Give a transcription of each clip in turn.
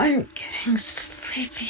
I'm getting sleepy.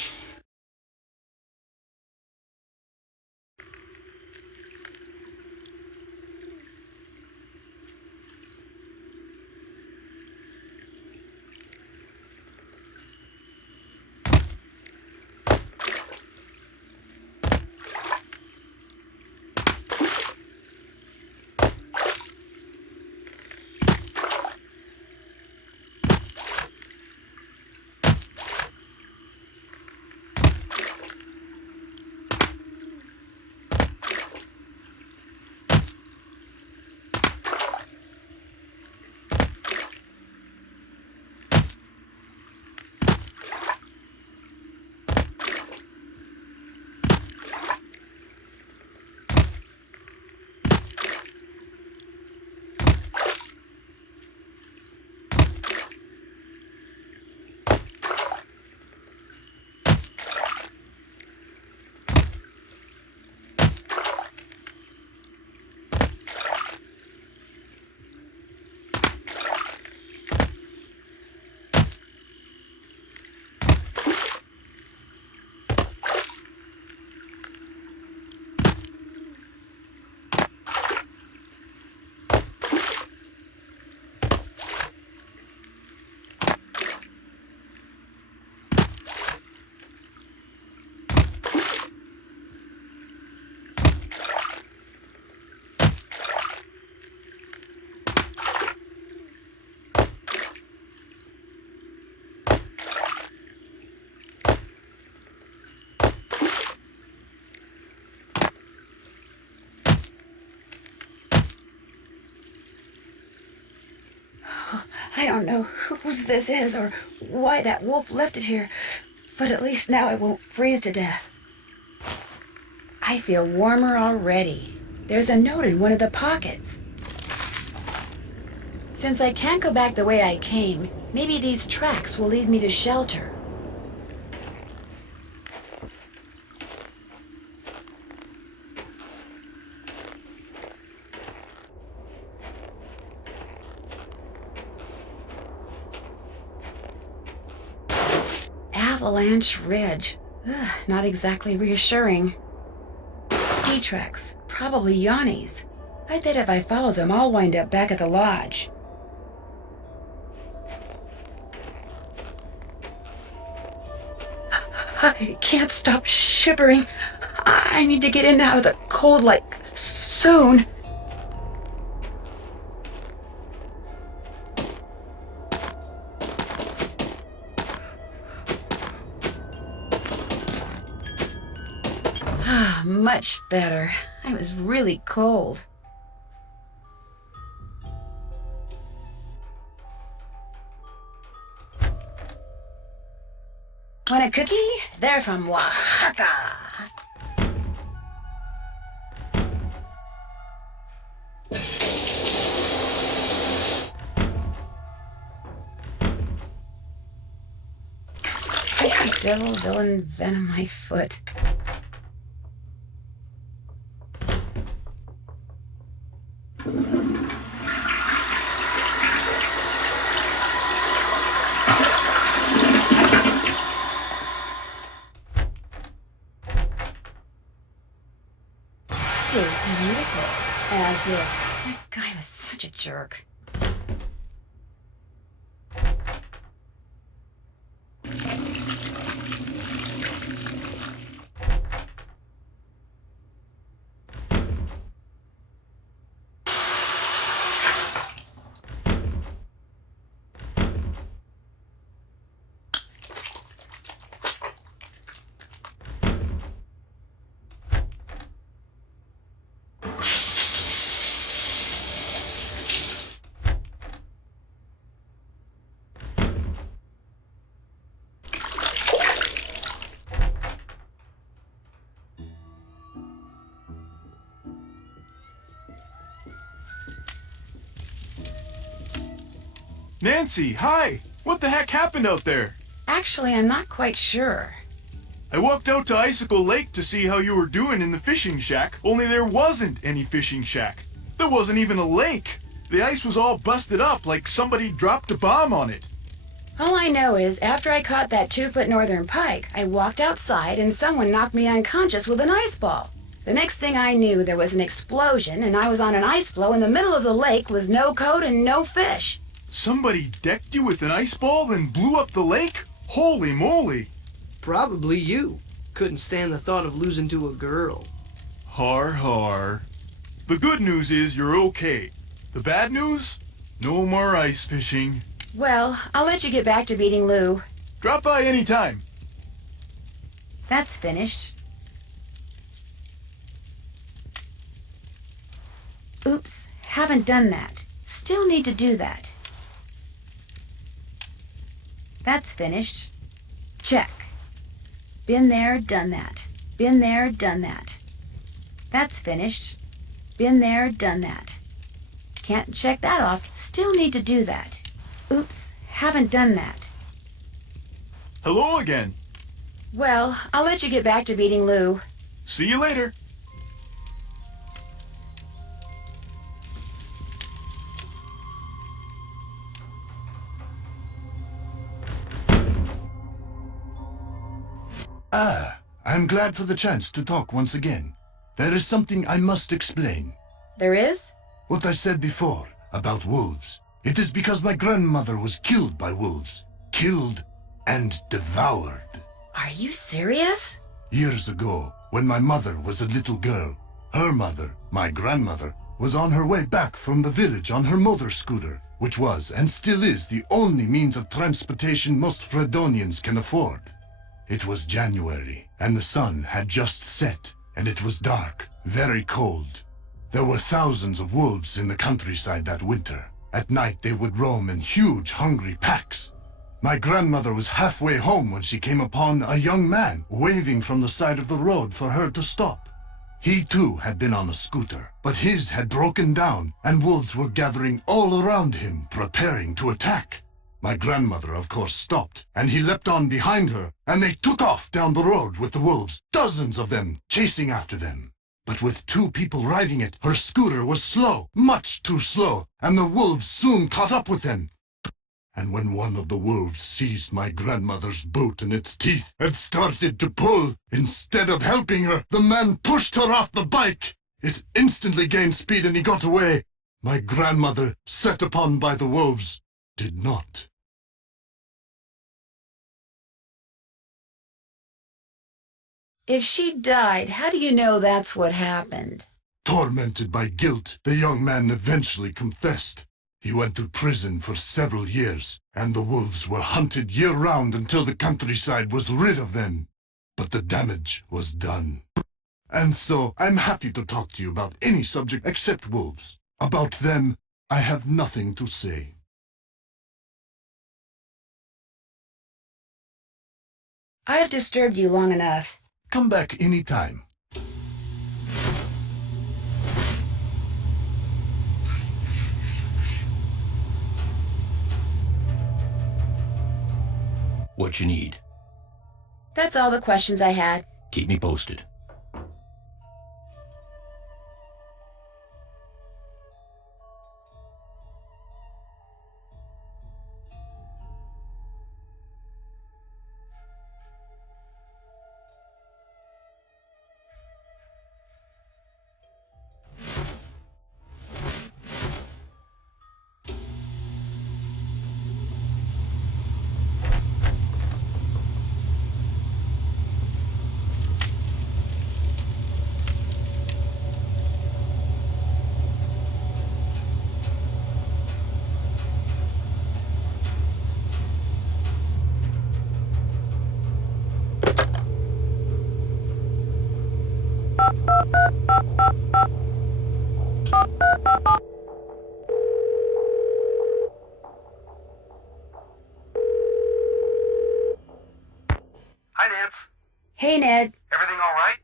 I don't know whose this is or why that wolf left it here, but at least now I won't freeze to death. I feel warmer already. There's a note in one of the pockets. Since I can't go back the way I came, maybe these tracks will lead me to shelter. Avalanche Ridge. Ugh, not exactly reassuring. Ski tracks, probably Yanni's. I bet if I follow them, I'll wind up back at the lodge. I can't stop shivering. I need to get in and out of the cold, like, soon. Much better. I was really cold. Want a cookie? They're from Oaxaca. Spicy devil villain venom my foot. Still beautiful. As if that guy was such a jerk. Nancy, hi! What the heck happened out there? Actually, I'm not quite sure. I walked out to Icicle Lake to see how you were doing in the fishing shack, only there wasn't any fishing shack. There wasn't even a lake. The ice was all busted up like somebody dropped a bomb on it. All I know is after I caught that 2-foot northern pike, I walked outside and someone knocked me unconscious with an ice ball. The next thing I knew, there was an explosion and I was on an ice floe in the middle of the lake with no coat and no fish. Somebody decked you with an ice ball and blew up the lake? Holy moly! Probably you. Couldn't stand the thought of losing to a girl. Har har. The good news is you're okay. The bad news? No more ice fishing. Well, I'll let you get back to beating Lou. Drop by anytime. That's finished. Oops, haven't done that. Still need to do that. That's finished. Check. Been there, done that. Been there, done that. That's finished. Been there, done that. Can't check that off. Still need to do that. Oops, haven't done that. Hello again. Well, I'll let you get back to beating Lou. See you later. I'm glad for the chance to talk once again. There is something I must explain. There is? What I said before about wolves. It is because my grandmother was killed by wolves. Killed and devoured. Are you serious? Years ago, when my mother was a little girl, her mother, my grandmother, was on her way back from the village on her motor scooter, which was and still is the only means of transportation most Fredonians can afford. It was January, and the sun had just set, and it was dark, very cold. There were thousands of wolves in the countryside that winter. At night they would roam in huge, hungry packs. My grandmother was halfway home when she came upon a young man waving from the side of the road for her to stop. He too had been on a scooter, but his had broken down, and wolves were gathering all around him, preparing to attack. My grandmother, of course, stopped, and he leapt on behind her, and they took off down the road with the wolves, dozens of them, chasing after them. But with 2 people riding it, her scooter was slow, much too slow, and the wolves soon caught up with them. And when one of the wolves seized my grandmother's boot in its teeth and started to pull, instead of helping her, the man pushed her off the bike. It instantly gained speed and he got away. My grandmother, set upon by the wolves, did not. If she died, how do you know that's what happened? Tormented by guilt, the young man eventually confessed. He went to prison for several years, and the wolves were hunted year-round until the countryside was rid of them. But the damage was done. And so, I'm happy to talk to you about any subject except wolves. About them, I have nothing to say. I've disturbed you long enough. Come back anytime. What you need? That's all the questions I had. Keep me posted. Hi, Nance. Hey, Ned. Everything all right?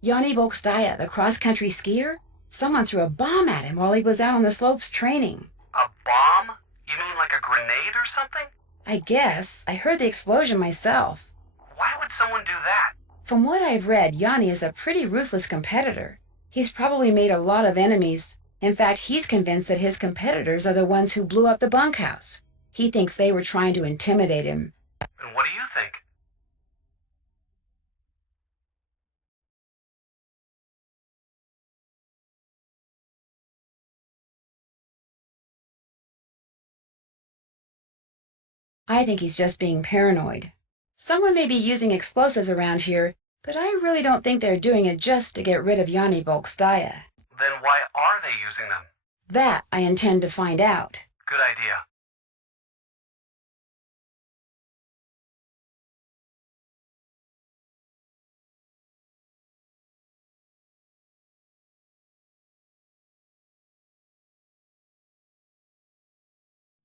Yanni Volkstaya, the cross-country skier? Someone threw a bomb at him while he was out on the slopes training. A bomb? You mean like a grenade or something? I guess. I heard the explosion myself. Why would someone do that? From what I've read, Yanni is a pretty ruthless competitor. He's probably made a lot of enemies. In fact, he's convinced that his competitors are the ones who blew up the bunkhouse. He thinks they were trying to intimidate him. And what do you think? I think he's just being paranoid. Someone may be using explosives around here, but I really don't think they're doing it just to get rid of Yanni Volkstaya. Then why are they using them? That I intend to find out. Good idea.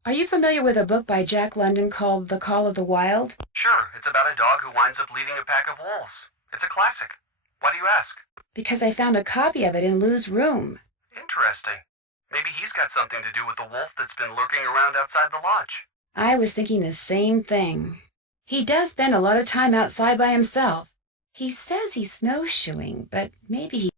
Are you familiar with a book by Jack London called The Call of the Wild? Sure, it's about a dog who winds up leading a pack of wolves. It's a classic. Why do you ask? Because I found a copy of it in Lou's room. Interesting. Maybe he's got something to do with the wolf that's been lurking around outside the lodge. I was thinking the same thing. He does spend a lot of time outside by himself. He says he's snowshoeing, but maybe he